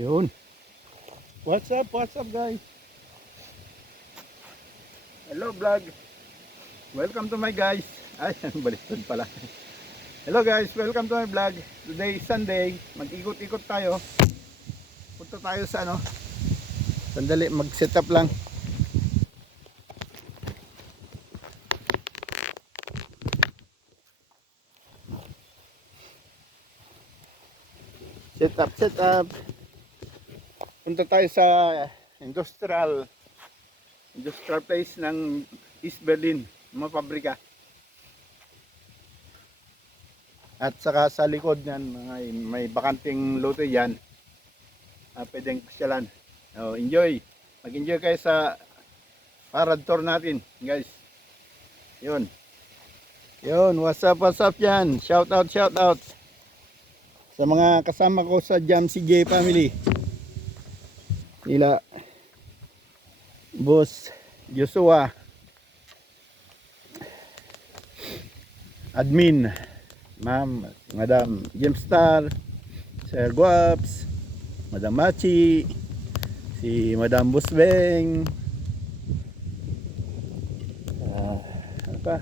Yun. What's up guys? Hello vlog. Welcome to my guys. Ay, baliktad pala. Hello guys, welcome to my vlog. Today is Sunday. Mag-ikot-ikot tayo. Punta tayo sa ano. Sandali, mag-set up lang. Set up. Punta tayo sa industrial place ng East Berlin, mga pabrika. At saka sa likod niyan, may bakanting lote yan. Pwedeng pasyalan. Enjoy. Mag-enjoy kayo sa parad tour natin, guys. Yun. What's up yan? Shout out. Sa mga kasama ko sa JamCJ family. Nila Boss Joshua, admin Ma'am Madam Gemstar, Sir Guaps, Madam Machi, si Madam Busbeng, ano pa?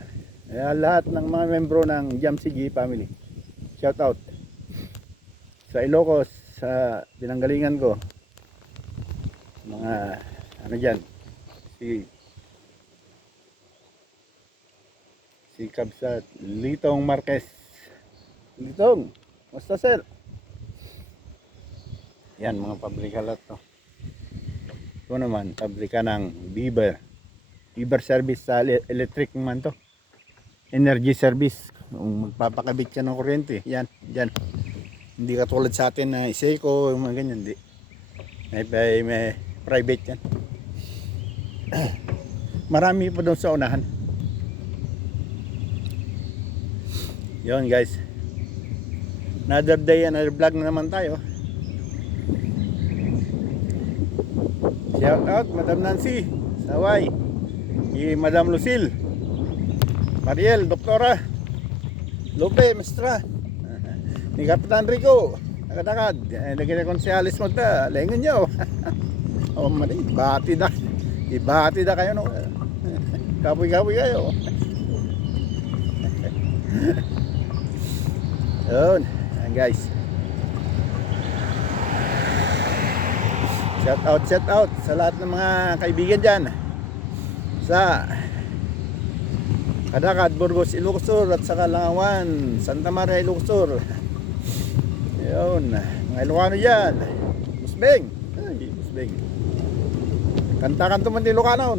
Lahat ng mga membro ng JamCJ family. Shout out sa Ilocos, sa pinanggalingan ko, mga ano dyan, si Kabsat Litong Marquez. Litong, basta sir? Yan, mga pabrika lahat to. Ito naman, pabrika ng Bieber service sa electric naman to. Energy service. Kung magpapakabit siya ng kuryente, yan, dyan. Hindi katulad sa atin na Iseco, mga ganyan, hindi. May private yan. Marami pa doon sa unahan. Yun guys. Another day, another vlog na naman tayo. Shout out Madam Nancy Saway, si Madam Lucille, Mariel, Doktora Lupe, Mestra, ni Kapitan Rico, nakadakad, naging konsehalis mo ta, lengan nyo. Mali, ibati da kayo, no? Kapoy kayo. Yun, guys. Shout out sa lahat ng mga kaibigan dyan sa Kadakad, Burgos, Ilocos Sur, at saka Langawan, Santa Maria, Ilocos Sur. Yun, mga Ilocano dyan. Busbeng. Ay, Busbeng. Kanta-kanto man di Ilocano.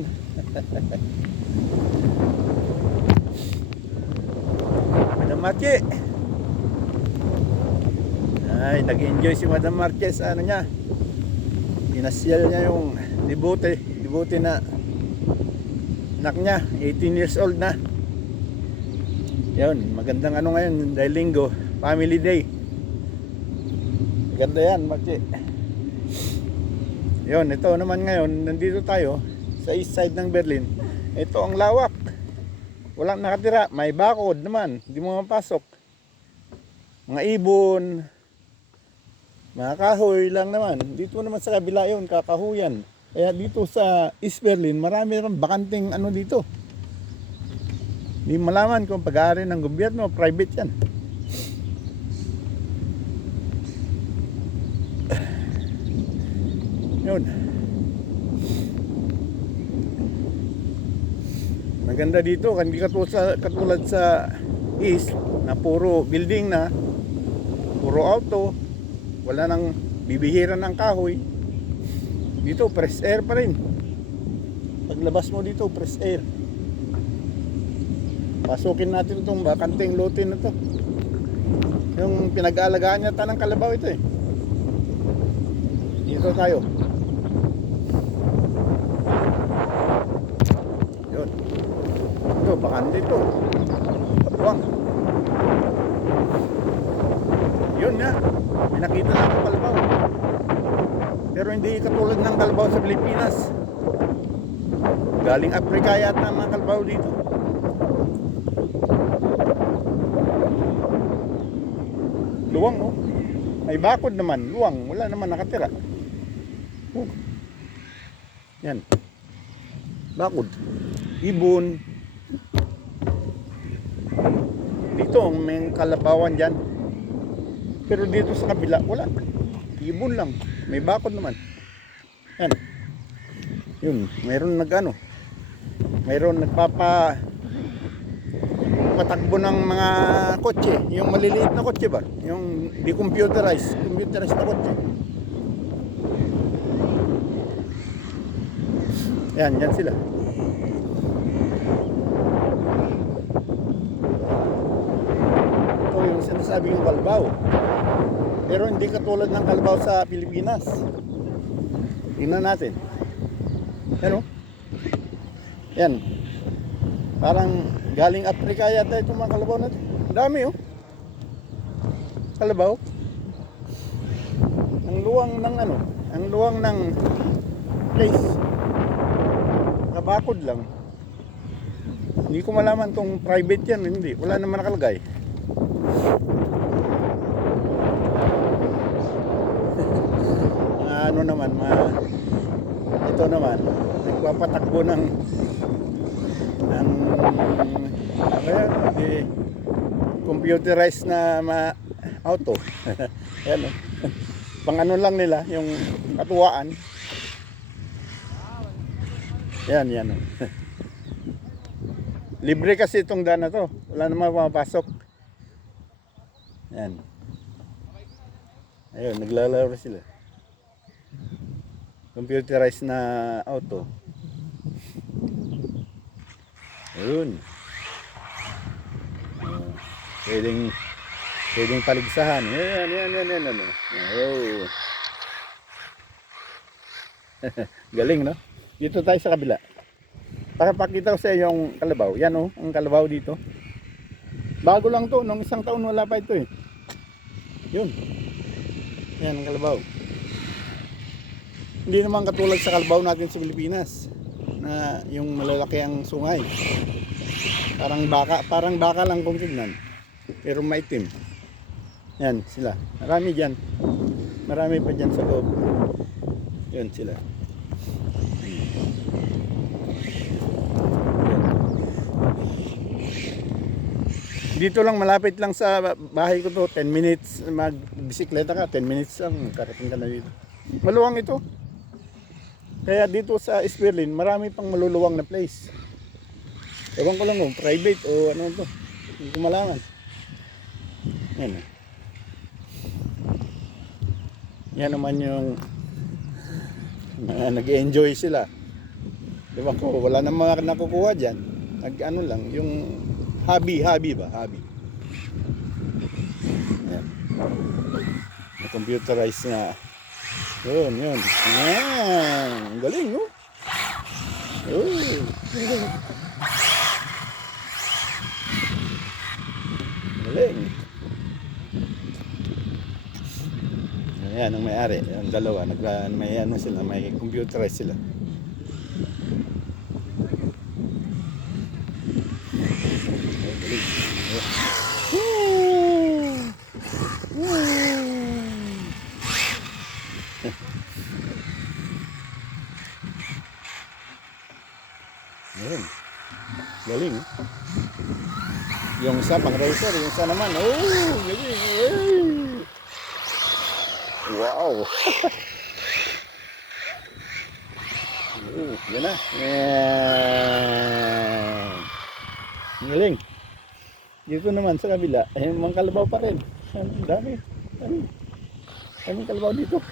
Madam Marquez. Ay, nag-enjoy si Madam Marquez. Ano niya? Pinasyal niya yung devote na anak niya, 18 years old na. Yun, magandang ano ngayon, dahil linggo, family day. Maganda yan, Marquez. Yun, ito naman ngayon, nandito tayo sa east side ng Berlin. Ito ang lawak. Walang nakatira, may bakod naman, hindi mo mapasok. Mga ibon, mga kahoy lang naman. Dito naman sa kabila yun, kakahuyan. Kaya dito sa East Berlin, marami rin bakanting ano dito. Hindi malaman kung pag-aari ng gobyerno, private yan. Yun. Maganda dito, hindi katulad sa East na puro building na, puro auto, wala nang bibihira ng kahoy. Dito fresh air pa rin. Paglabas mo dito fresh air. Pasukin natin itong bakanteng lote na to. Yung pinag-aalagaan niya ng kalabaw ito eh. Dito tayo. Yun. Ito, bakante ito. Kapuwang. Yun nga. May nakita na akong kalabaw. Pero hindi katulad ng kalabaw sa Pilipinas. Galing Africa yata ang mga kalabaw dito. Luwang, oh. May bakod naman. Luwang. Wala naman nakatira. Oh. Yan. Bakod. Ibon. Dito, may kalabawan dyan. Pero dito sa kabila, wala. Ibon lang. May bakod naman. Yan. Yun. Mayroon mayroon patakbo ng mga kotse, yung maliliit na kotse ba, yung di computerized na kotse. Yan sila. Ito yung sinasabi yung kalabaw, pero hindi katulad ng kalabaw sa Pilipinas. Tingnan natin. Yan o. Yan. Parang galing Africa yata itong mga kalabaw natin. Dami oh. Kalabaw. Ang luwang ng place. Kabakod lang. Hindi ko malaman kung private yan, hindi. Wala naman nakalagay. Ito naman, nagpapatakbo ng computerized na auto. Ayan o. Pang ano lang nila, yung katuwaan. Yan o. Libre kasi itong daan na to. Wala namang pumapasok. Yan. Ayun, naglalaro sila. Computerized na auto. Ayun. Pwedeng paligsahan. Yan. Oh. Galing, no? Dito tayo sa kabila. Para pakita ko sa iyo yung kalabaw. Yan oh, ang kalabaw dito. Bago lang to, nung isang taon wala pa ito eh. Yun. Yan ang kalabaw. Hindi naman katulad sa kalabaw natin sa Pilipinas na yung malalaki ang sungay. Parang baka lang kung tignan. Pero maitim. Yan sila. Marami diyan. Marami pa diyan sa loob. Yan sila. Dito lang, malapit lang sa bahay ko to. 10 minutes. Magbisikleta ka, 10 minutes lang. Karating ka na dito. Maluwang ito. Kaya dito sa Sperlin, marami pang maluluwang na place. Ewan ko lang kung private o ano to. Hindi ko malaman. Yan. Yan naman yung nag-enjoy sila. Ewan ko, wala namang mga nakukuha dyan. Nag-ano lang, yung hobby ba? Hobby. Yan. Na-computerized na. Yun. Yan. Ang galing, no? Galing. Ayan ang may-ari. Ang dalawa. May ano sila. May computerized sila. Galing. Galing. Yung isa pang racer, yung isa naman. Oh, galing. Wow. Yan na. Yan. Galing. Dito naman sa kabila, ay mga kalabaw pa rin. Dami. Daming kalabaw dito.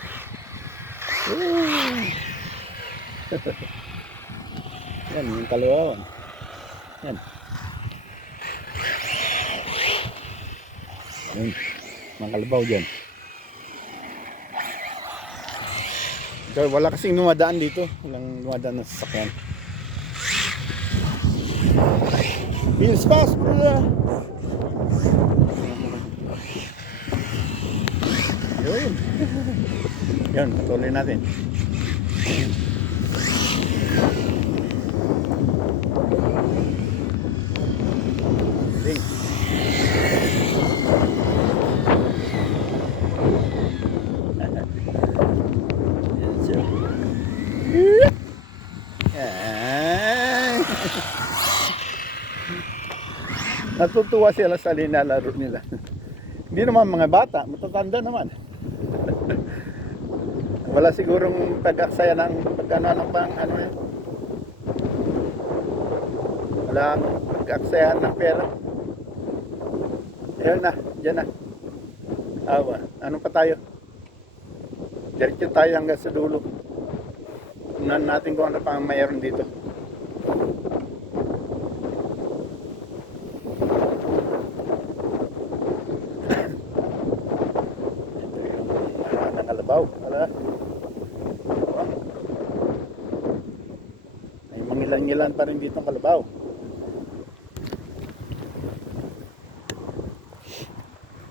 Yan, yung kalawawan. Yan. Yan. Mga kalabaw dyan. So, wala kasing dumadaan dito. Walang dumadaan na sasakyan. Bills pass, brother! Yun. Yan, patuloy natin. Ding. Yan siya. Natutuwa sila sa linalaro nila. Hindi naman mga bata, matatanda naman. Wala sigurong pag-aksaya ng pagkano ng pang ano yan. Wala pag-aksayahan ng pera. Ayun na, dyan na. Awa, ano pa tayo? Diretso tayo hanggang sa dulo. Tingnan natin kung ano pang mayroon dito. Kalabaw, wala. May mangilan-ngilan pa rin dito ang kalabaw.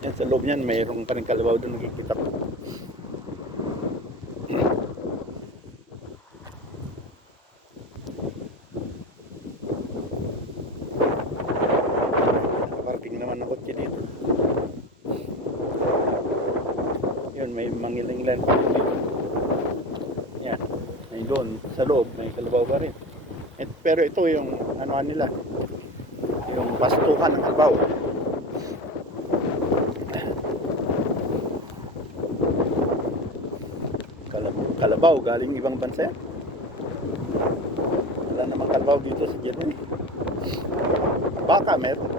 Yan sa loob niyan, mayroong pa rin kalabaw doon nakikita ko. Nakarating naman ang kotse dito. Yun, may mangilan-ngilan pa rin dito. Yan, may doon sa loob, may kalabaw pa rin. Pero ito yung ano nila, yung pastukan ng kalabaw. Kalabaw galing ibang bansa. Wala namang kalabaw dito sa Germany. Baka meron.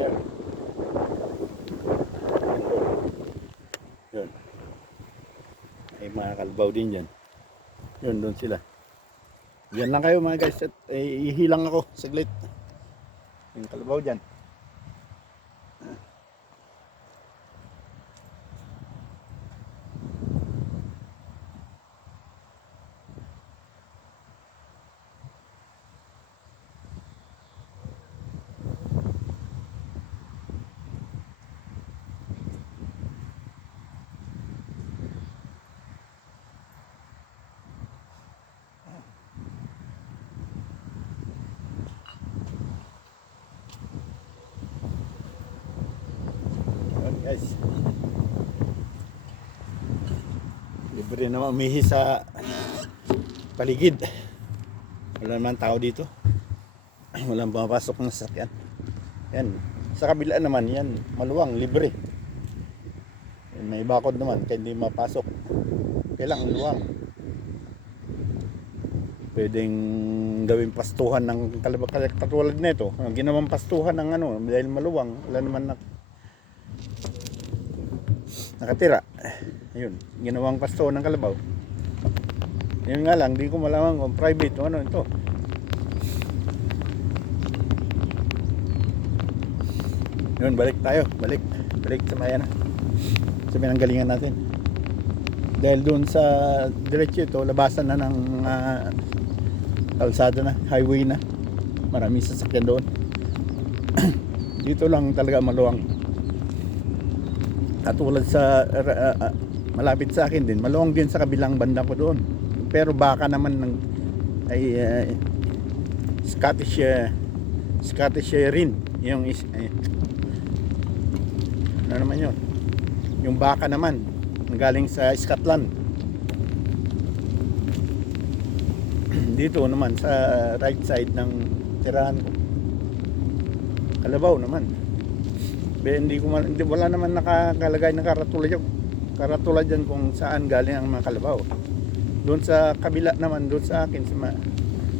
Yan. Yun. May mga kalabaw din dyan. Yun, doon sila. Yan lang kayo mga guys. At ihilang ako saglit. Yung kalabaw dyan. Guys, libre naman umihi sa paligid. Wala naman tao dito. Walang pumapasok ng sasakyan. Yan, sa kabila naman yan, maluwang, libre. Yan, may bakod naman kaya hindi mapasok. Kailang luwang. Pwedeng gawing pastuhan ng katulad nito. Ginawang pastuhan ng ano dahil maluwang. Wala naman nakatira. Ayun, ginawang pastuhan ng kalabaw. Yun nga lang, di ko malaman kung private o ano ito. Yun, balik tayo. Balik sa maya na. Sa pinanggalingan natin. Dahil doon sa diretso ito, labasan na ng kalsada na, highway na. Maraming sasakyan doon. Dito lang talaga maluwang. Katulad sa malapit sa akin din, maluwang din sa kabilang banda ko doon. Pero baka naman ay Scottish rin yung ano naman yun, yung baka naman galing sa Scotland. Dito naman sa right side ng tirahan ko, kalabaw naman. Wala naman nakakalagay na karatula dyan kung saan galing ang mga kalabaw. Doon sa kabila naman, doon sa akin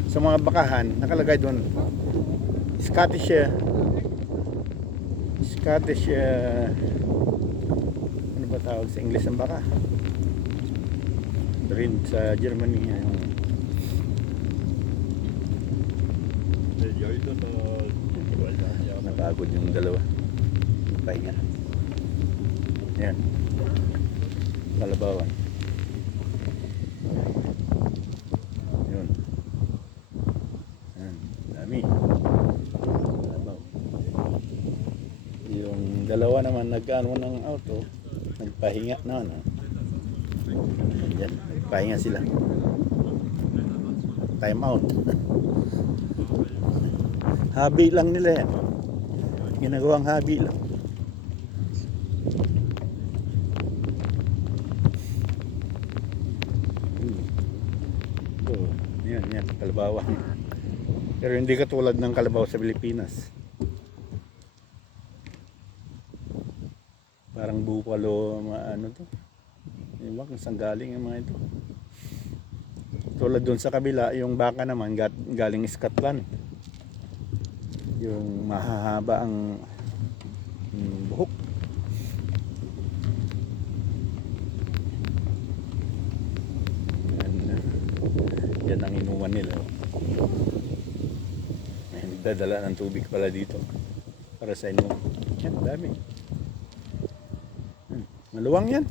sa mga bakahan, nakalagay doon Scottish Scottish, ano ba tawag sa English ang baka? Rin sa Germany. Napagod yung dalawa. Pahinga. Yan. Kalabawan. Yun. Yan. Dami. Kalabaw. Yung dalawa naman nag-ano ng auto. Nagpahinga na ano. Yan. Nagpahinga sila. Time out. Habi lang nila yan. Ginagawang habi lang. Ito, yan, kalabawan. Pero hindi katulad ng kalabaw sa Pilipinas. Parang bupalo, ano to. Diba kung saan galing yung mga ito. Tulad dun sa kabila, yung baka naman galing Scotland. Yung mahahaba ang buhok. Yan ang inuman nila. May nagdadala ng tubig pala dito para sa inuman. Yan, dami. Maluwang yan.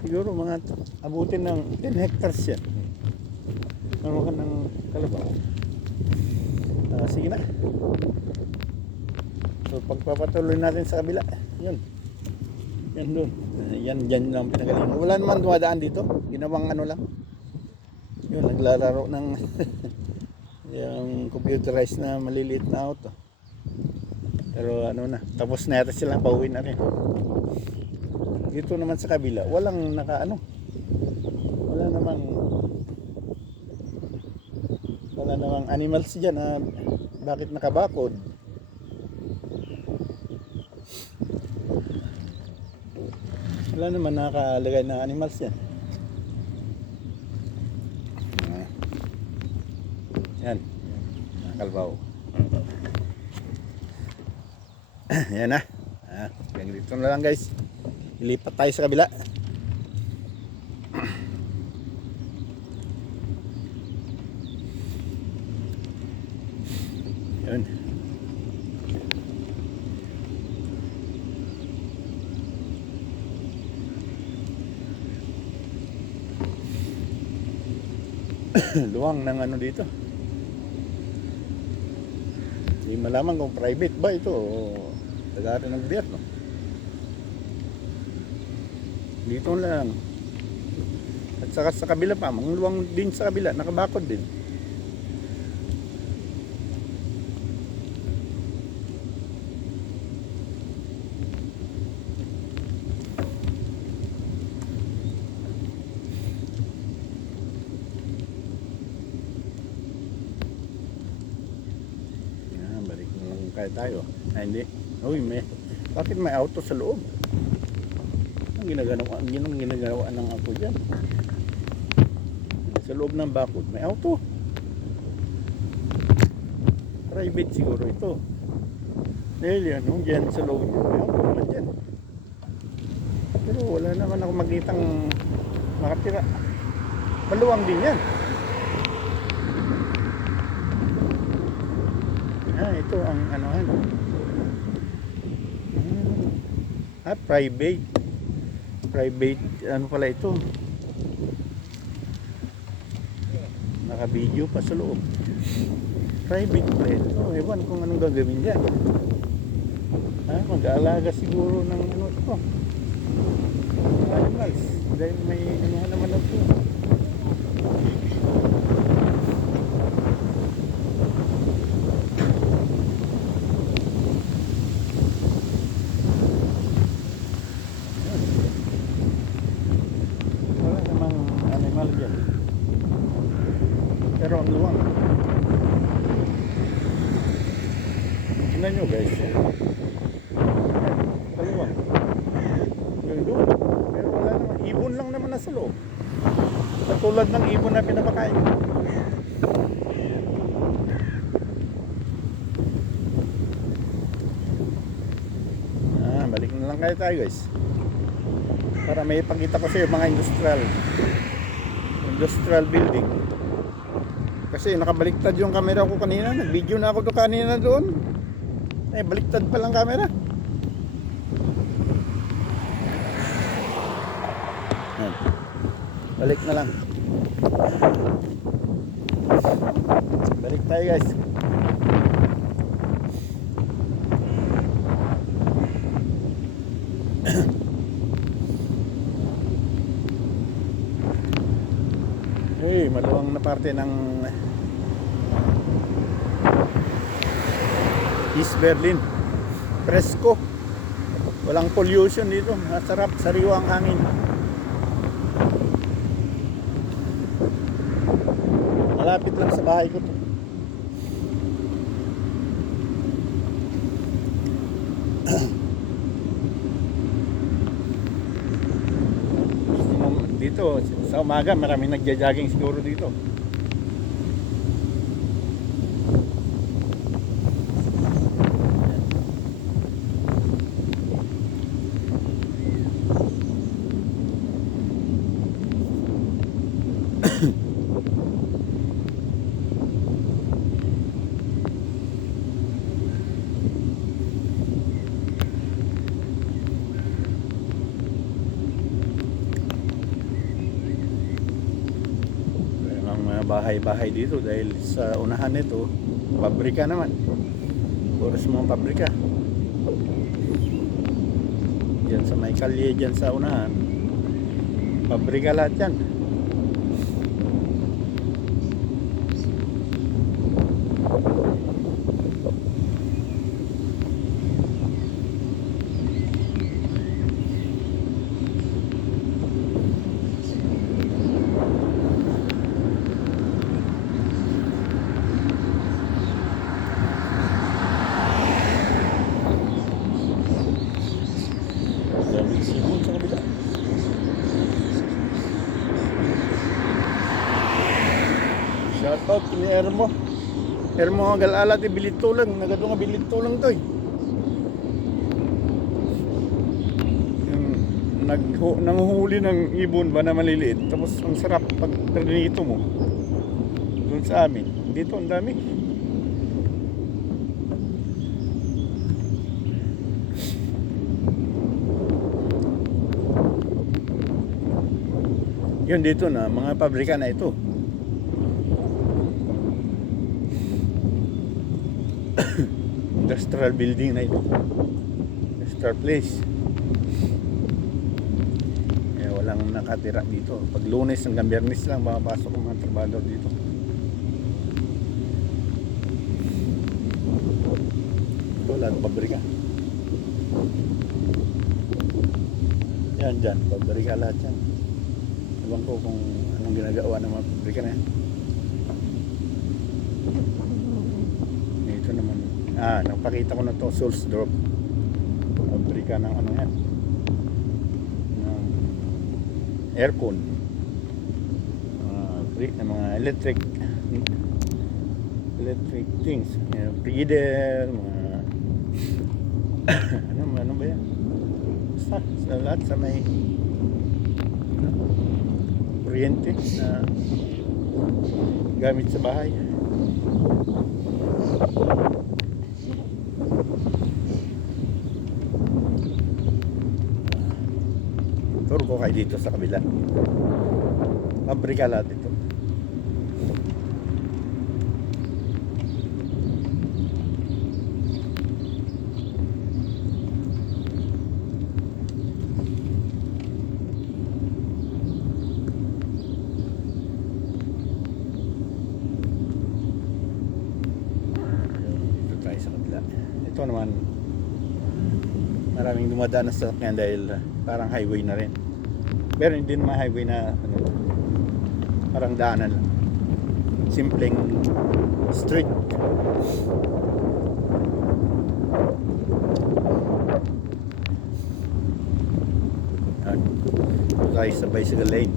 Siguro mga abutin ng 10 hectares yan. Maluwang ng kalabaw. Sige na. So pagpapatuloy natin sa kabila, yun. Yan doon. Yan dyan lang pinagaling. Wala naman dumadaan dito. Ginawang ano lang. Yun, naglalaro ng yung computerized na maliliit na auto. Pero ano na, tapos na yata sila, pauwi na rin. Dito naman sa kabila, walang nakaano. Wala namang animals dyan na bakit nakabakod. Wala naman nakalagay ng animals yan. Yan, kalbaw. Yan na. Hanggang dito na lang guys. Ilipat tayo sa kabila. Yun. Luwang ng ano dito. Hindi malaman kung private ba ito o tagari ng gobyerno. Dito lang. At saka sa kabila pa, mga luwang din sa kabila, nakabakod din. Balik na lang kaya tayo. Ay hindi. Uy, bakit may auto sa loob? Ang ginagawa ng auto dyan. Sa loob ng bakod may auto. Private siguro ito. Dahil yan, dyan sa loob niya, may auto naman dyan. Pero wala naman ako makitang makatira. Maluwang din yan. Ito ang anuhan. Private. Private, ano pala ito? Naka-video pa sa loob. Private pala ito. Ewan kung anong gagawin dyan. Mag-aalaga siguro ng ano ito. Animals. Dahil may ano naman ito. Pero ang luwang. Tingnan nyo guys. Kaluwang. Yung doon. Pero wala naman. Ibon lang naman nasa loob. Katulad ng ibon na pinapakain. Doon lang kayo tayo guys. Para may ipakita ko sa iyo mga industrial building. Kasi nakabaliktad yung camera ko kanina. Nag-video na ako doon kanina doon. Baliktad pa lang camera. Yan. Balik na lang. Balik tayo guys. Maluwang na parte ng East Berlin. Presko. Walang pollution dito. Masarap, sariwang hangin. Malapit lang sa bahay ko to. Dito sa umaga maraming nagja-jogging siguro dito. Bahay-bahay dito dahil sa unahan nito pabrika naman, puro sa mga pabrika dyan sa may kalye, dyan sa unahan pabrika lahat yan. Shoutout ni Ermo Galala ti bilitulang, nagado nga bilitulang to eh. Yung nanguhuli ng ibon ba na maliliit, tapos ang sarap pag prinito mo. Doon sa amin, dito ang dami. Yun dito na, mga pabrika na ito. Industrial building na ito. Industrial place. Walang nakatira dito. Pag Lunes hanggang Biyernes lang makapasok ang mga trabador dito. Ito lahat pabrika. Yan dyan, pabrika lahat yan. Ewan ko kung anong ginagawa ng mga pabrika na yan. Ito naman, napakita ko na to, Sulzdorf. Pabrika ng ano yan, ng aircon, mga electric things, frigider, mga ano ba yan, sa lahat sa may kuryente na gamit sa bahay. Turo ko kayo dito sa kabila. Pabrika lahat ito. Sa kabila. Ito naman maraming dumadaan na sasakyan dahil parang highway na rin, pero hindi naman highway na ano, parang daanan lang, simpleng street. Tayo sa bicycle lane.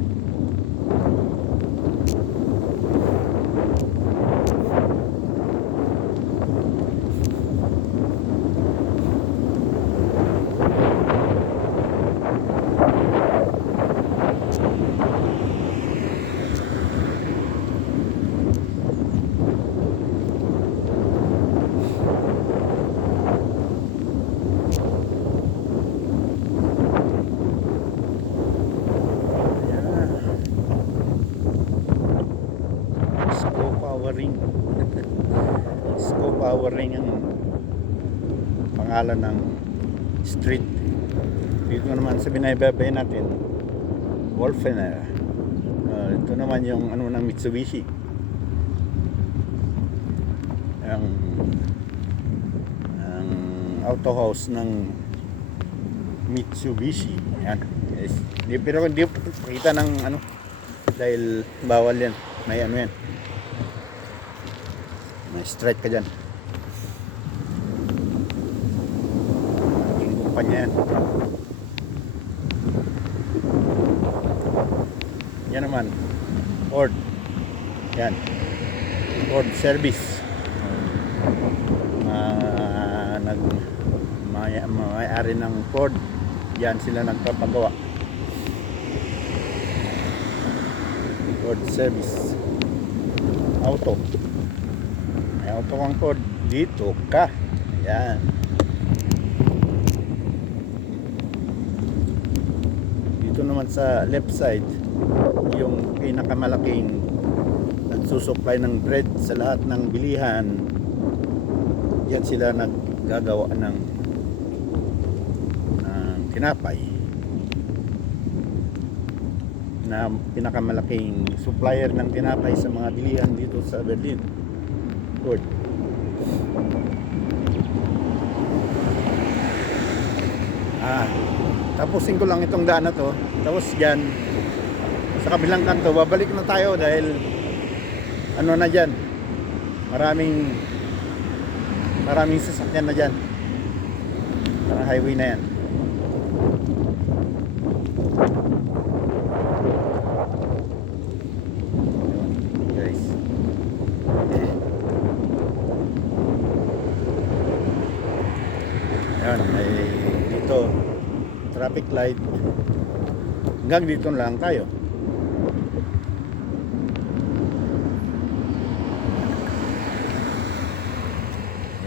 flowering ang pangalan ng street. Dito naman sa binaybabay natin, Wolfener. Ito naman yung ano ng Mitsubishi. Ang auto house ng Mitsubishi. Yan. Yes. Pero hindi pakita ng ano dahil bawal yan. May ano yan. May strike ka dyan. Aking kumpanya yan. Yan naman. Ford. Yan. Ford service. May-ari ng Ford. Yan sila nagpapagawa. Ford service. Auto. May auto kang Ford. Dito ka. Yan. Dito naman sa left side, yung pinakamalaking nagsusupply ng bread sa lahat ng bilihan. Yan sila naggagawa ng tinapay na pinakamalaking supplier ng tinapay sa mga bilihan dito sa Berlin. Ford. Tapusin ko lang itong daan na to. Tapos dyan sa kabilang kanto babalik na tayo dahil ano na dyan, maraming sasakyan na dyan. Parang highway na yan. Guys, yan ay dito traffic light. Hanggang dito lang tayo.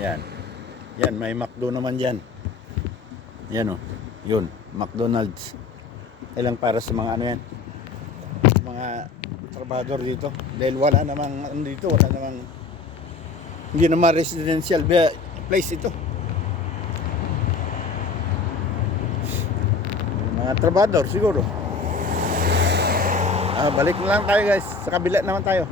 Yan. Yan, may McDo naman dyan. Yan o. Yun, McDonald's. Ilang para sa mga ano yan. Mga trabador dito. Dahil wala namang ano dito, wala namang hindi naman residential place ito. Mga trabador siguro. Balik na lang tayo guys. Sa kabila naman tayo.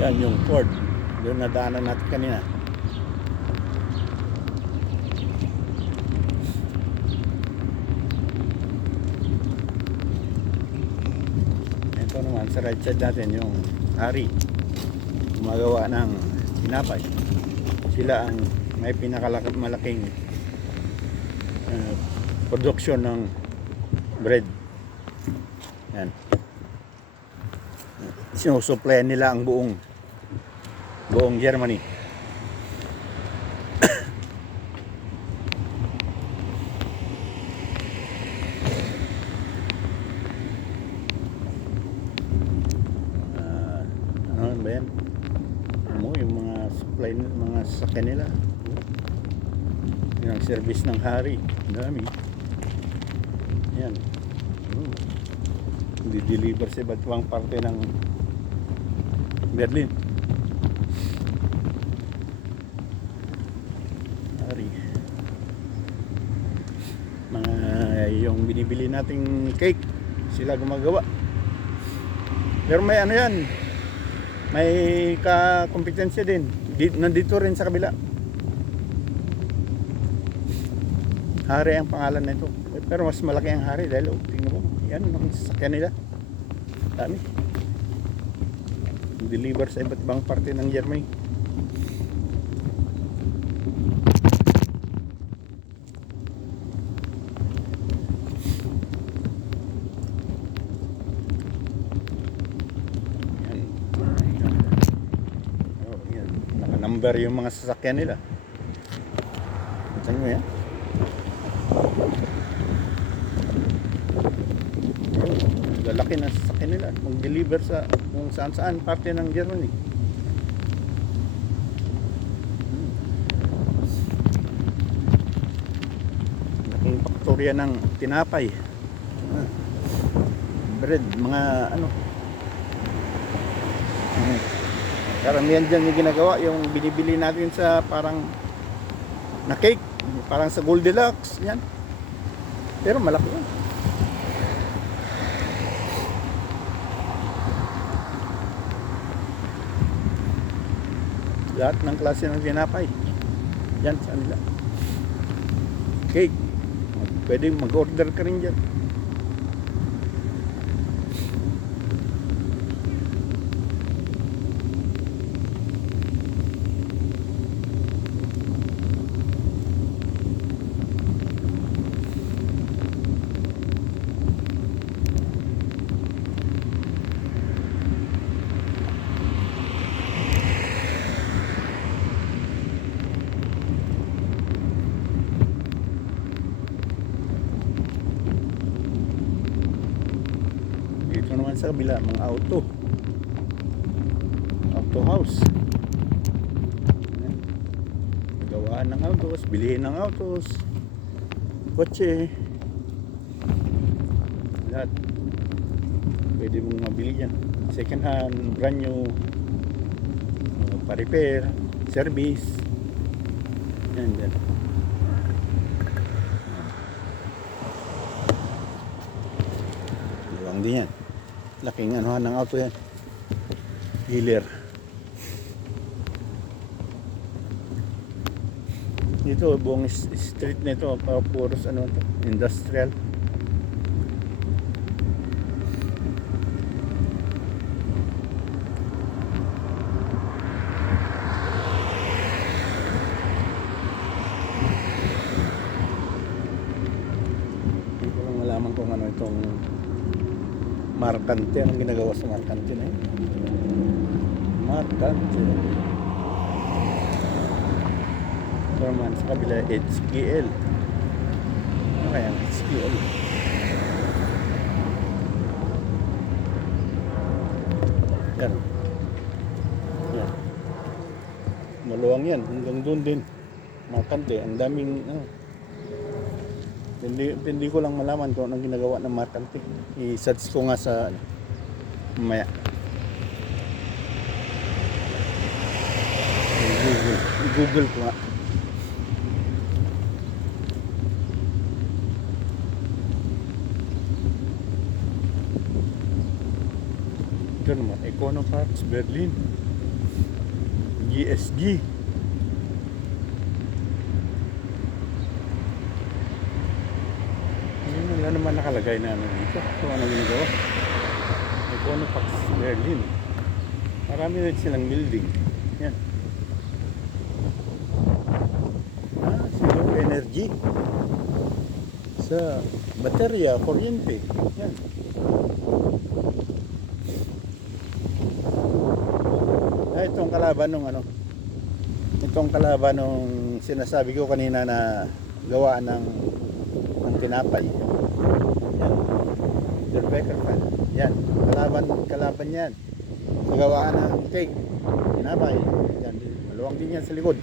Yan yung Ford. Doon nadaanan natin kanina. Ito naman sa right side natin yung Hari. Gumagawa ng tinapay. Sila ang may pinakamalaking production ng bread. Yan. Sinusuplayan nila ang buong Germany. Ano ba yan? Yung mga supply, mga sasakyan nila. Yung service ng Hari. Dami. Yan. Di-deliver sa iba't ibang parte ng Berlin. Hari. Mga yung binibili nating cake, sila gumagawa. Pero may ano yan, may kakompetensya din. Nandito rin sa kabila. Hari ang pangalan nito. Pero mas malaki ang Hari dahil tingnan mo, yan ang sasakyan nila. Dami. Deliver sa iba't ibang parte ng Germany. Yan. Naka-number yung mga sasakyan nila. Saan mo yan? malalaki na sasakyan nila mag-deliver sa kung saan saan parte ng Germany. Laking faktorya ng tinapay, bread, mga ano. Karamihan dyan yung ginagawa, yung binibili natin sa parang na cake, parang sa Goldilocks, yan. Pero malaki yun. Lahat ng klase ng tinapay yan sa nila. Cake, pwede mag-order ka rin dyan. Dito naman sa kabila, mga auto house. Gawaan ng autos, bilihin ng autos, kotse, lahat pwede mong mabili yan. Second hand, brand new, pa-repair, service, yan yan. Luwang din yan. Laking anuhan ng auto yan. Dealer. Dito buong street nito puros ano to, industrial. Hindi ko lang malaman kung ano itong Markante, anong ginagawa sa Markante na yun? Markante. Ito naman sa kabila, HPL. Ano kaya ang HPL? Yan. Yan. Maluwang yan, hanggang doon din. Markante, ang daming hindi ko lang malaman kung anong ginagawa ng Markante. I-search ko nga sa mamaya. Google ko nga. Ito naman, Econoparks Berlin, GSG. Wala naman nakalagay na ano dito kung ano ginagawa. Econoparks Berlin, marami rin silang building. Yan. Zero energy sa baterya, kuryente. Yan. Itong kalaban nung ano, itong kalaban nung sinasabi ko kanina na gawa ng tinapay. Yan. Durbecker fan. Yan. Kalaban yan. Gawaan ng cake. Tinapay. Yan. Maluwang din yan sa likod.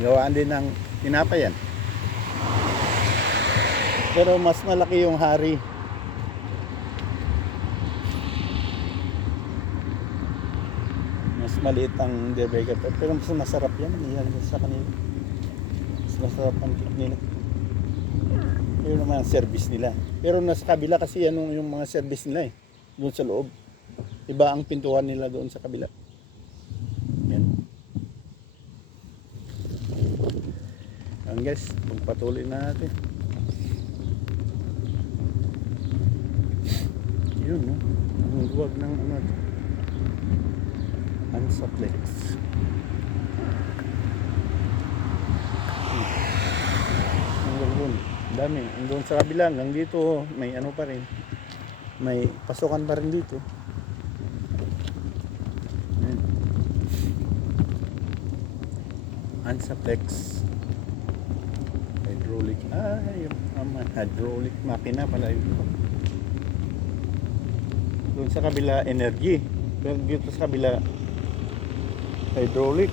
Gawaan din ng tinapay yan. Pero mas malaki yung hari. Mas maliit ang Durbecker fan. Pero mas masarap yan. Yan sa kanila. Mas masarap ang cake nila. Yun naman ang service nila. Pero nasa kabila kasi ano yung mga service nila doon sa loob. Iba ang pintuan nila doon sa kabila. Yan. Yan guys, pagpatuloy na natin. Yun no. Ang duwag ng ano. Ansaplex. Dami. Doon sa kabila hanggang dito may ano pa rin. May pasukan pa rin dito. Ayan. Ansaplex. Hydraulic. Hydraulic makina pala ito. Doon sa kabila energy. Pero dito sa kabila hydraulic.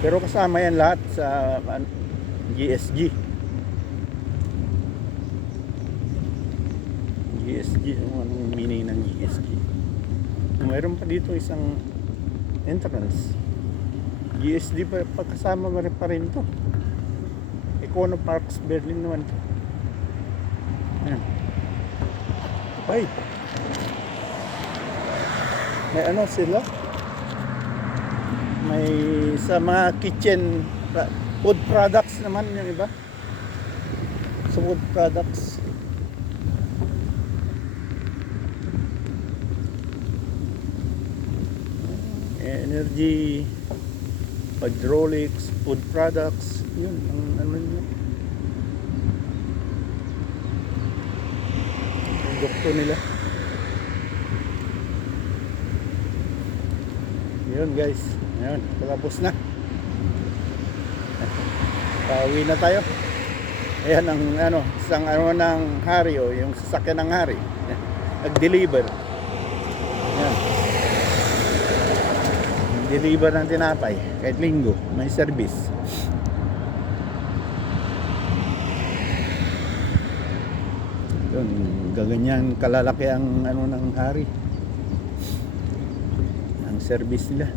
Pero kasama yan lahat sa GSG. GSG, anong meaning ng GSG? Mayroon pa dito isang entrance. GSD pa kasama pa rin to. Econo Parks Berlin naman to. Ayan. Ay. May ano sila? May sa mga kitchen food products naman yung iba. Sa food products. Energy, hydraulics, food products, yun ang ano yun. Ang doktor nila. Yun guys, ayun, tapos na. Pauwi na tayo. Ayan ang ano, isang ano ng hari o yung sasakyan ng hari. Nag-deliver. Ayan. Deliver ng tinapay kahit linggo, may service. Yun, gaganyan kalalaki ang ano ng hari. Ang service nila.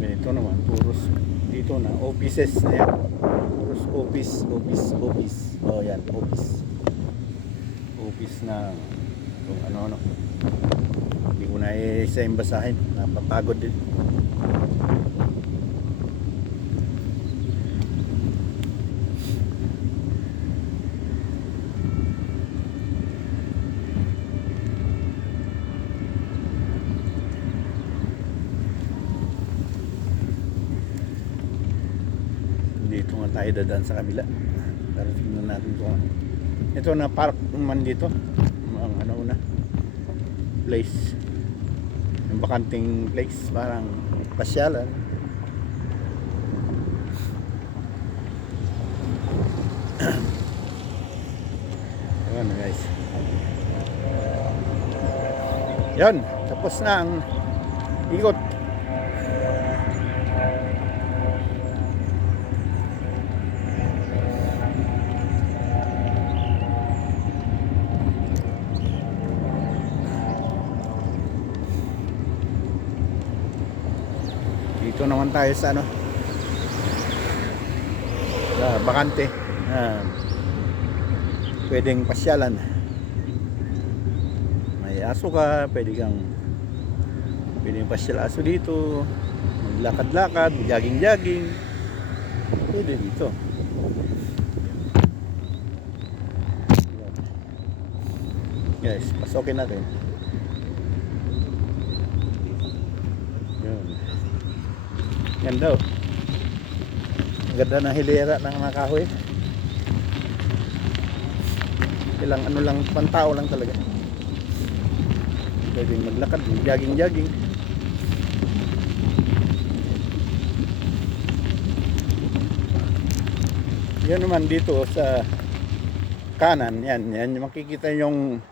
Ito naman, puros dito na, offices na yan. Puros office. Oh yan, office na kung ano. Hindi ko na isa yung basahin, napapagod din. Dito nga tayo dadaan sa kabila para tingnan natin kung ano. Ito na park naman dito ang ano na place, yung bakanting place, parang pasyalan. Ayan guys, yan, tapos na ang ikot. Dito naman tayo sa ano, sa bakante. Pwedeng pasyalan. May aso ka, pwedeng pasyal aso dito, maglakad-lakad, jogging-jogging. Pwede dito. Guys, pasokin natin. Yan daw. Ang ganda ng hilera ng mga kahoy. Ilang ano lang, pantao lang talaga. Pwedeng maglakad, jogging-jogging. Yan naman dito sa kanan, yan makikita yung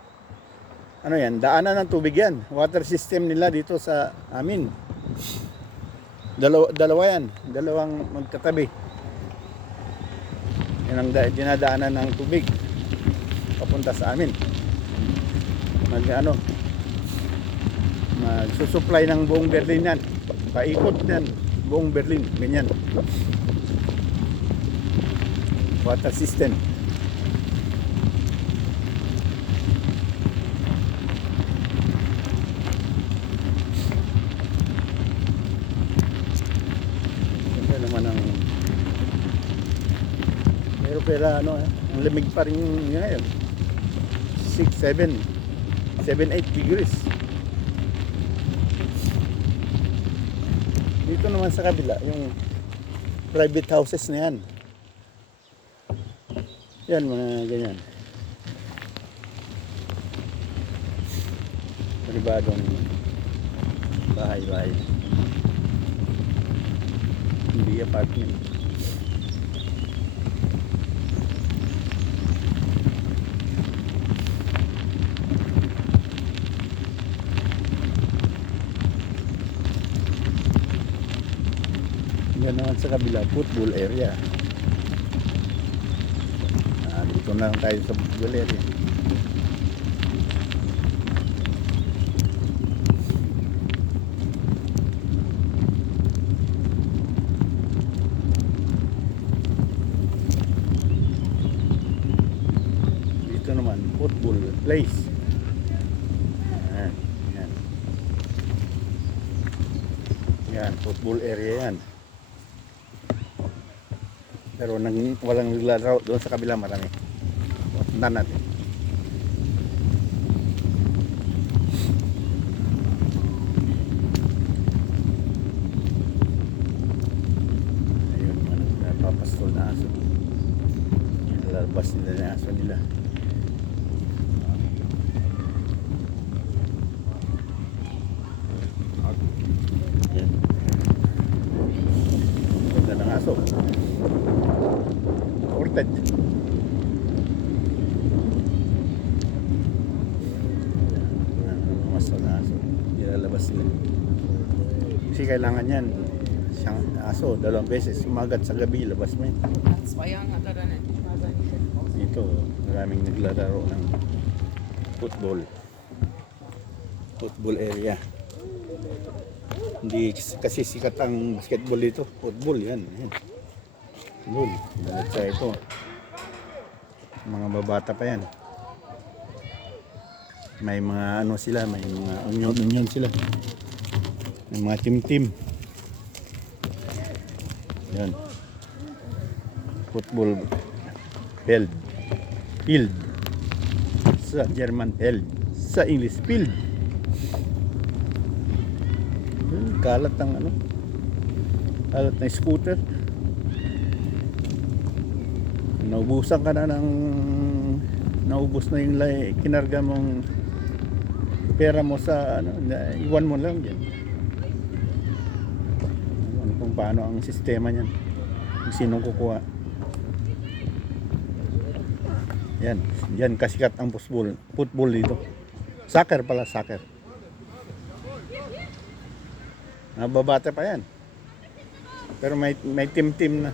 ano yan, daanan ng tubig yan. Water system nila dito sa amin. Dalawa yan, dalawang magkatabi. Yan ang dinadaanan ng tubig papunta sa amin. Magsusupply ng buong Berlin yan. Paikot yan, buong Berlin, ganyan. Water system. Pero ano, ang lamig pa rin ngayon. 6, 7, 8 degrees. Dito naman sa kabila, yung private houses na yan. Yan, mga ganyan. Pribadong bahay. hindi apartment. Yan naman sa kabila, football area. Dito na lang tayo sa football area. Dito naman, football place. Yan, yan. Yan, football area yan. Pero walang naglalaro doon sa kabila, marami. Punta natin. Ayun, napapastol na aso. Lalabas nila na aso nila. Yan. Ganda ng aso. Orted. Pastol na aso. Nilalabas nila. Kasi kailangan yan. Siyang aso, 2 beses. Umagat sa gabi, labas mo yun. Dito, maraming naglalaro ng football. Football area. Hindi kasi sikat ang basketball dito. Football yan. Yan. Football. Dalat sa ito. Mga babata pa yan. May mga ano sila, may mga union sila. May mga team. Yan. Football field. Sa German field. Sa English field. Kalat ng ano? Kalat ng scooter. Naubusan ka na ng naubos na yung kinarga mong pera mo sa ano, iwan mo lang diyan. Ano kung paano ang sistema niyan. Kung sinong kukuha. Yan kasikat ang football dito. Soccer pala, soccer. Nababata pa yan. Pero may team na.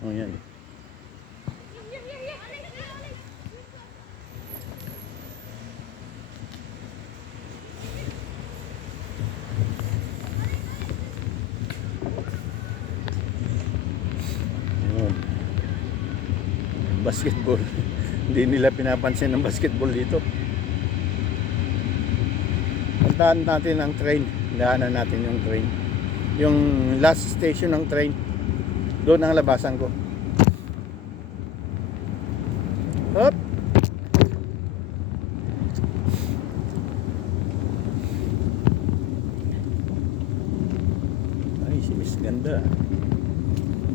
Oh, yan. Ayun. Basketball. Hindi nila pinapansin ang basketball dito. Puntahan natin ang train. Daanan natin yung train. Yung last station ng train. Doon ang labasan ko. Hop! Ay, si Miss Ganda.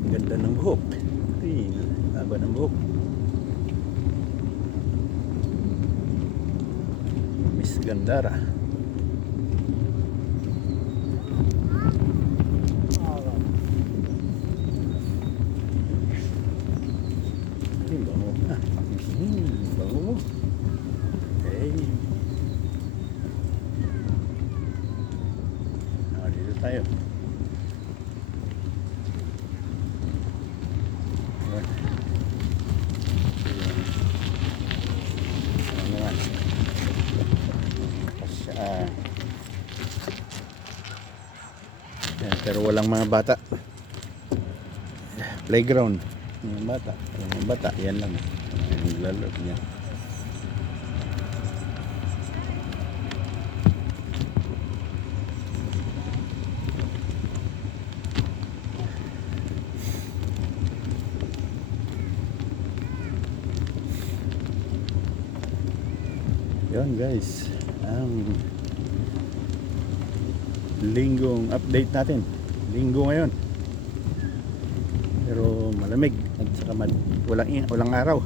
Ganda ng buhok. Ay, haba ng buhok. Miss Gandara. Bango mo. Okay. Dito tayo. Ano naman? Pero walang mga bata. Playground. Mga bata. Yan lang. Naglalaro niya. Yan guys, ang linggong update natin. Linggo ngayon. Pero malamig at saka walang araw.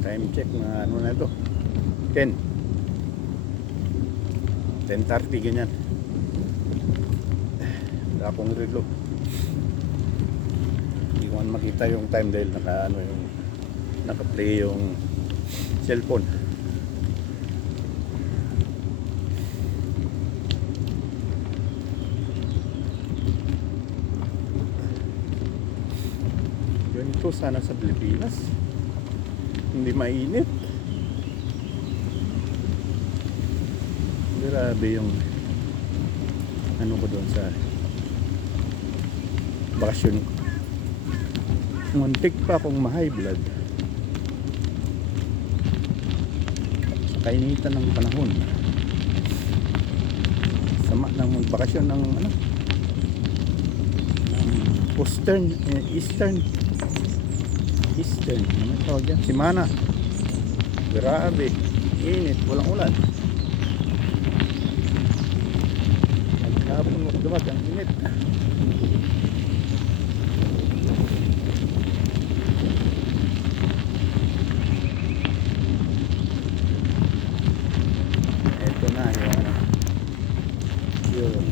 Time check na ano na ito. 10. 10:30 ganyan. Wala akong relo. Hindi ko man makita yung time dahil naka-play yung cellphone. Ganito sana sa Pilipinas. Hindi mainit. Grabe yung ano ko doon sa bakasyon ko. Muntik pa akong ma-high blood sa kainitan ng panahon. Sama ng magbakasyon ng Eastern, ano tawag yan? Simana. Grabe, init, walang ulan. Maghapon magdamag, ang init. Ito na yung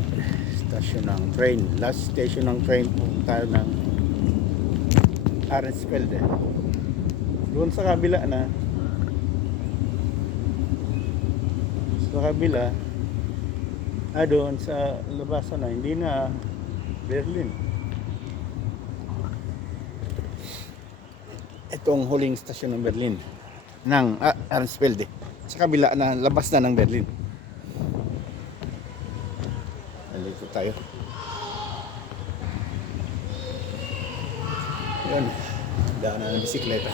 station ng train. Last station ng train kung tayo ng Arensfeld doon sa kabila na doon sa labasan na hindi na Berlin. Itong huling stasyon ng Berlin ng Arensfeld sa kabila na labas na ng Berlin. Nalito tayo. Yan, daanan ng bisikleta.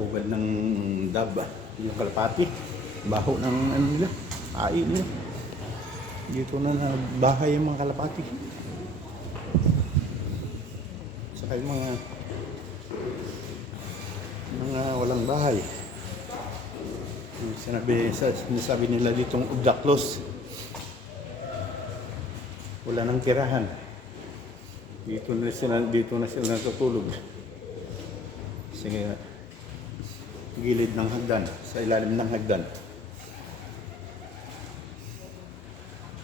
Puugad ng dab, yung kalapati, baho ng nila, ai nila. Dito na bahay yung mga kalapati. Saka yung mga walang bahay. Sinasabi nila ditong Udaklos. Wala nang tirahan. Dito na sila natutulog. Sige, gilid ng hagdan, sa ilalim ng hagdan.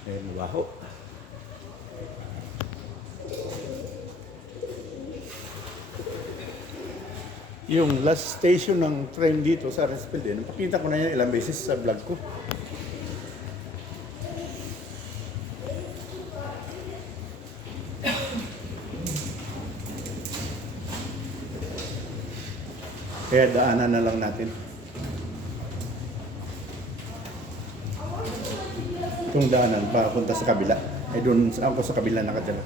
Ayan, baho. Yung last station ng train dito sa Arensfeld, napakita ko na yan ilang beses sa vlog ko. Kaya daanan na lang natin. Itong daanan para punta sa kabila. Doon ako sa kabila nakatira.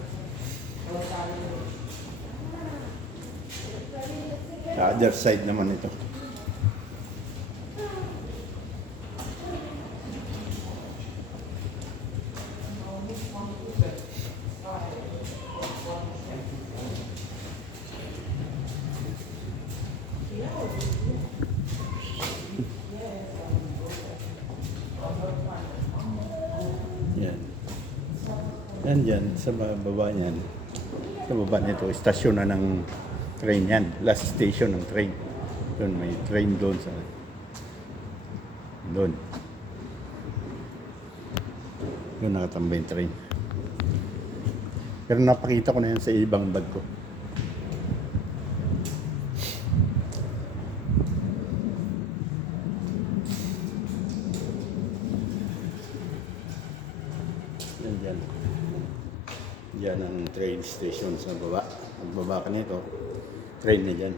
Sa other side naman ito. Yan. Yan dyan, sa baba niyan. Sa baba nito, istasyon na ng train yan. Last station ng train. Doon, may train doon sa... Doon. Doon nakatambay yung train. Pero napakita ko na yan sa ibang bag ko. Yan ang train station sa baba. Magbaba ka nito, train na dyan.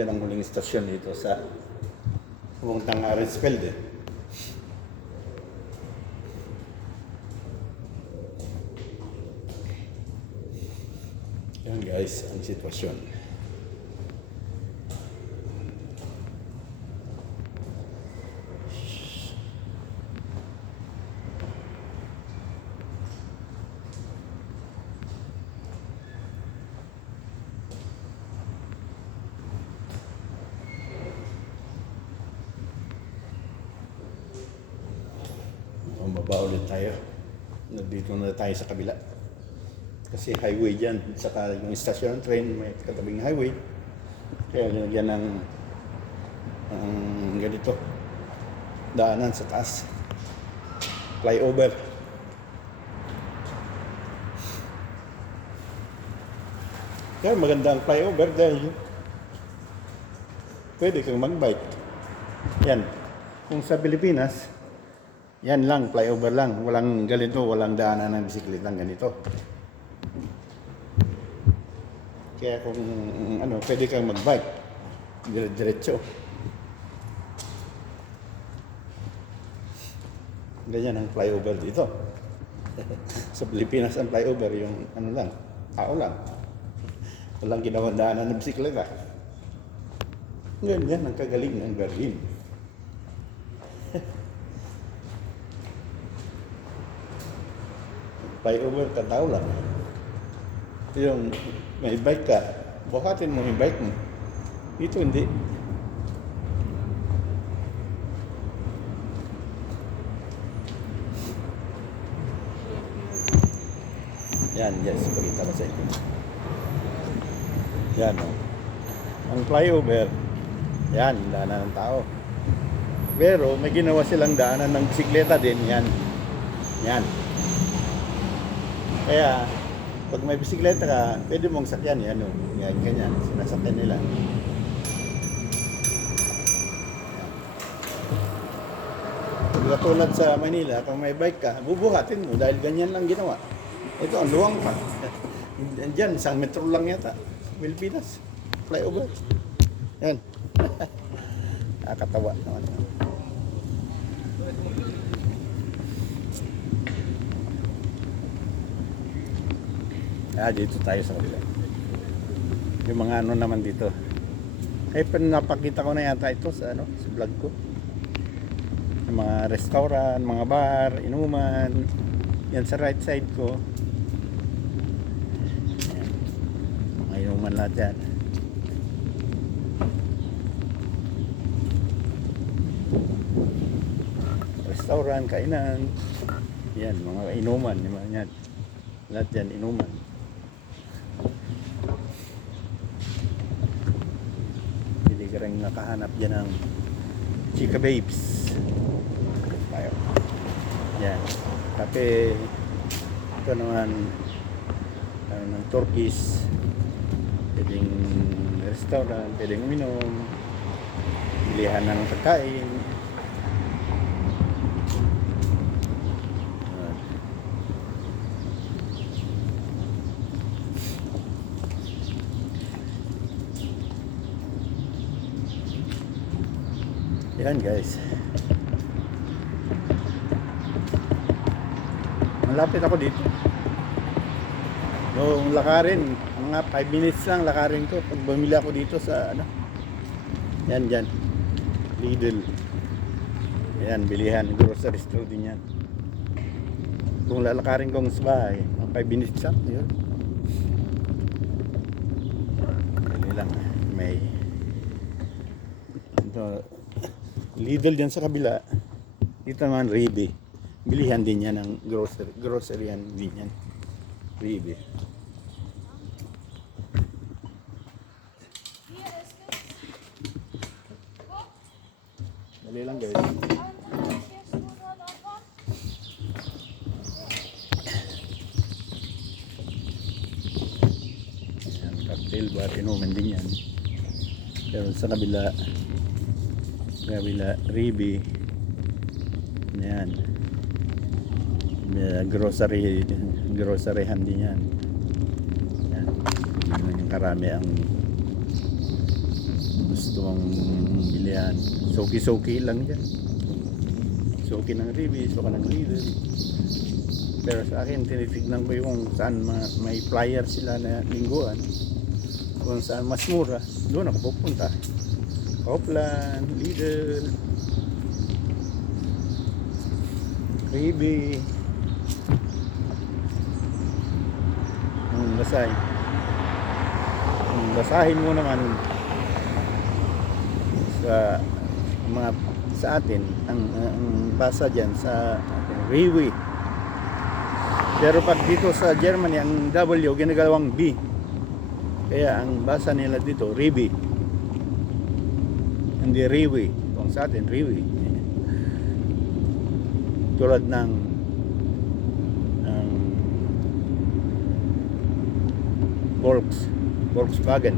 Yan ang huling stasyon dito sa pupuntang Arensfeld. Yan guys, ang sitwasyon. Baba ulit tayo. Nandito na tayo sa kabila. Kasi highway dyan. Saka yung stasyon ng train, may katabing highway. Kaya nilagyan ng ganito. Daanan sa taas. Flyover. Kaya maganda ang flyover dahil pwede kang mag-bike. Yan. Kung sa Pilipinas, yan lang, flyover lang. Walang ganito, walang daanan ng bisikletang ganito. Kaya kung pwede kang mag-bike, diretso. Ganyan ang flyover dito. Sa Pilipinas ang flyover, yung lang, tao lang. Walang ginawang daanan ng bisikleta. Ganyan ang kagaling ng Berlin. Flyover ka tao lang. Yung may bike ka, bukatin mo yung bike mo. Dito hindi. Yan, yes, pakita ko sa inyo. Yan, oh. Ang flyover, yan, daanan ng tao. Pero may ginawa silang daanan ng bisikleta din, yan. Yan. Kaya, pag may bisikleta ka, pwede mong sakyan, yan, oh. Yan, ganyan, sinasakyan nila. Katulad sa Manila, kung may bike ka, bubuhatin mo dahil ganyan lang ginawa. Ito, ang luwang pa. Diyan, isang metro lang yata. Pilipinas. Flyover. Yan. Nakakatawa naman. Dito tayo sa kabila. Yung mga naman dito. Napakita ko na yata ito sa sa vlog ko. Yung mga restaurant, mga bar, inuman. Yan sa right side ko. Yan. Mga inuman lahat yan. Restaurant, kainan. Yan, mga inuman. Yan. Lahat yan, inuman. Hindi ka rin nakahanap dyan ng Chika Babes. Tayo. Yan. Kape. Ito naman ng Turkish. Pwedeng restaurant, pwedeng uminom. Bilihan na ng pagkain. Yan guys. Malapit ako dito. Yung lakarin, mga 5 minutes lang lakarin ko pag bumili ako dito sa Yan dyan. Lidl. Yan, bilihan. Grocery store din yan. Kung lalakarin kong sa bahay, mga 5 minutes lang. Yun. Dali lang. May Lidl dyan sa kabila. Dito naman Ribe. Bilihan din yan ng grocery yan din yan. Ribe. Dali lang guys. Yan, cocktail bar, inuman din yan. Pero sa kabila Ribe. Yan. Groceryhan din yan. Yan. Yan yung karami ang gusto mong bilihan. Soki-soki lang dyan. Soki ng Ribe, soki ng Lidl. Pero sa akin, tinitignan ko yung saan may flyer sila na lingguan. Kung saan mas mura, doon ako pupunta. Hoplan, Lidl, Ribe. Basahin mo naman sa mga sa atin ang basa diyan sa ating Rewe. Pero pag dito sa Germany, ang W ginagawang B. Kaya ang basa nila dito, Rewe. Hindi Rewe. Kung sa atin, Rewe. Tulad ng Volkswagen.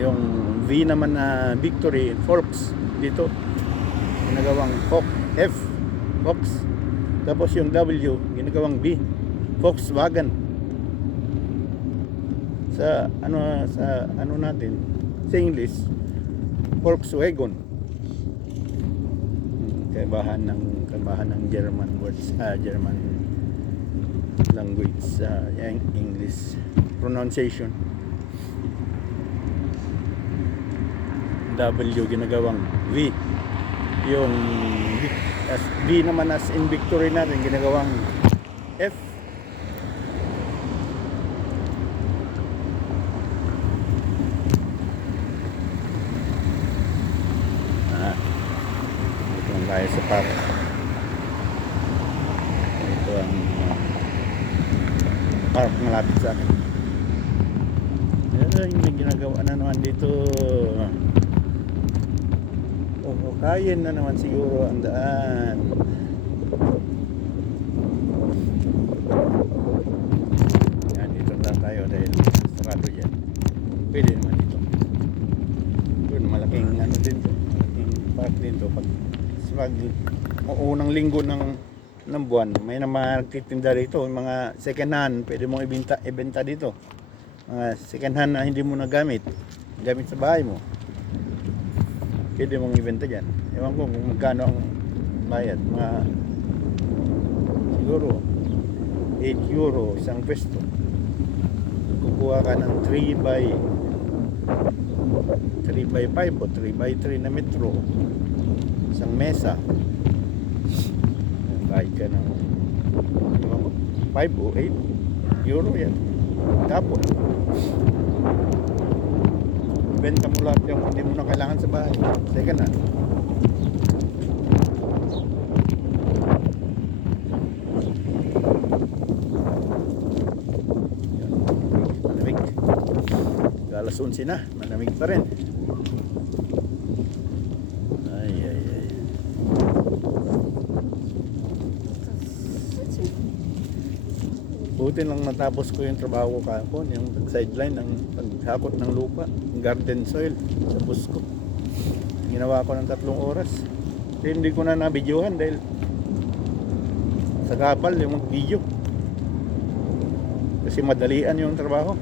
Yung V naman na Victory, Volks dito ginagawang F, Fox. Tapos yung W ginagawang B, Volkswagen. Sa ano natin sa English, Volkswagen. Kaibahan ng German words, German language, English pronunciation. W ginagawang V. Yung V naman as in Victory natin ginagawang F. Ito lang tayo sa park. Ito ang park malapit sa akin. Yung may ginagawa na naman dito. Kayin na naman siguro ang daan. Yan, dito lang tayo dahil sarado dyan. Pwede naman dito. Yun, malaking ano din to. Malaking park din to. Pag unang linggo ng buwan, may naman nagtitinda dito. Mga second hand, pwede mong ibenta dito. Mga second hand na hindi mo nagamit. Gamit sa bahay mo. Pwede mong ibenta dyan. Ewan ko kung magkano ang bayad. Siguro 8 euro isang pwesto. Kukuha ka ng 3 by 5 o 3 by 3 na metro. Isang mesa. Bayad ka ng 5 o 8 euro yan. Tapos benta mo lahat yung hindi mo na kailangan sa bahay. Second hand. Malamig. Alas 11 na. Malamig pa rin. Ay. Buti lang natapos ko yung trabaho ko kahapon, yung sideline ng paghakot ng lupa, garden soil sa Busco. Ginawa ko ng 3 oras. Hindi ko na nabidyohan dahil sa gabal yung mag-video. Kasi madalian yung trabaho.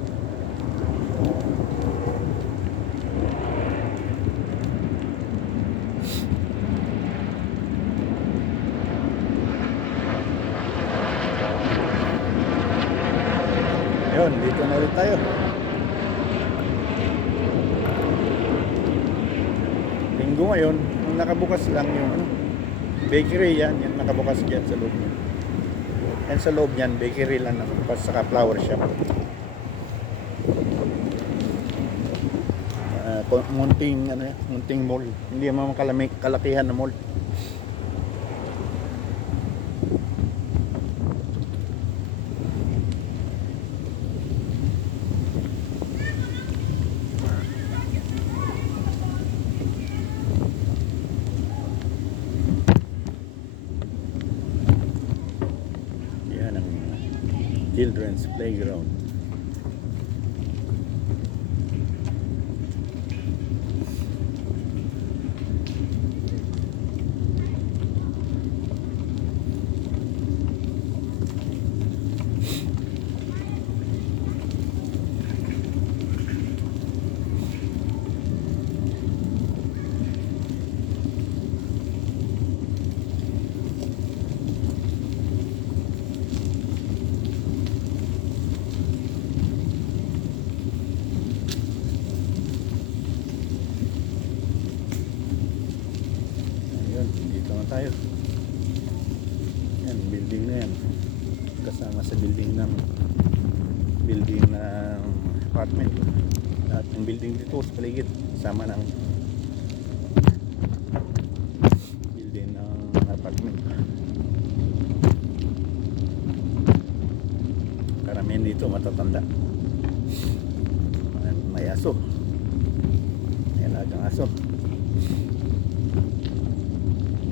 Yun, dito na ulit tayo. Linggo ngayon, ang nakabukas lang yung bakery yan, yung nakabukas dyan sa loob niya. Yan sa loob niyan, bakery lang nakabukas, saka flower shop. Munting mall. Hindi naman kalakihan na mall. Children's playground. Tayo. Yan, building na yan. Kasama sa building ng apartment. Lahat ng building dito sa paligid. Sama ng building ng apartment. Karamihan dito matatanda. May aso. May alagang aso.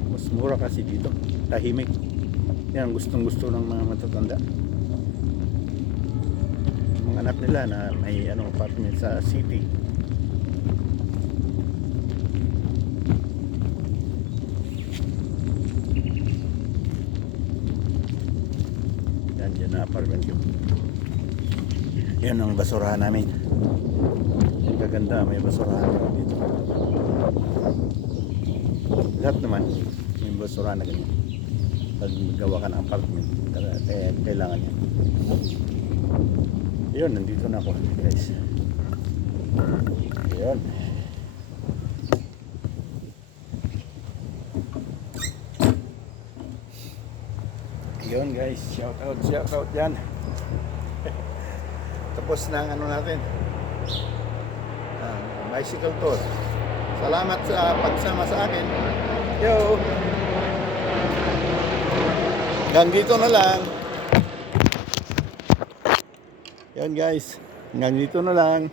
Mas mura kasi dito. Tahimik. Yan ang gustong gusto ng mga matatanda. Mga anak nila na may apartment sa city. Yan na apartment yun. Yan ang basurahan namin. Ang kaganda, may basurahan naman dito. Lahat naman may basurahan na ganyan. Pag gawa ka ng apartment, kailangan yan. Yun, nandito na ako guys. Yun. Yun guys, shout out yan. Tapos na ang natin, bicycle tour. Salamat sa pagsama sa akin. Yo! Hanggang dito na lang. Yan guys, hanggang dito na lang.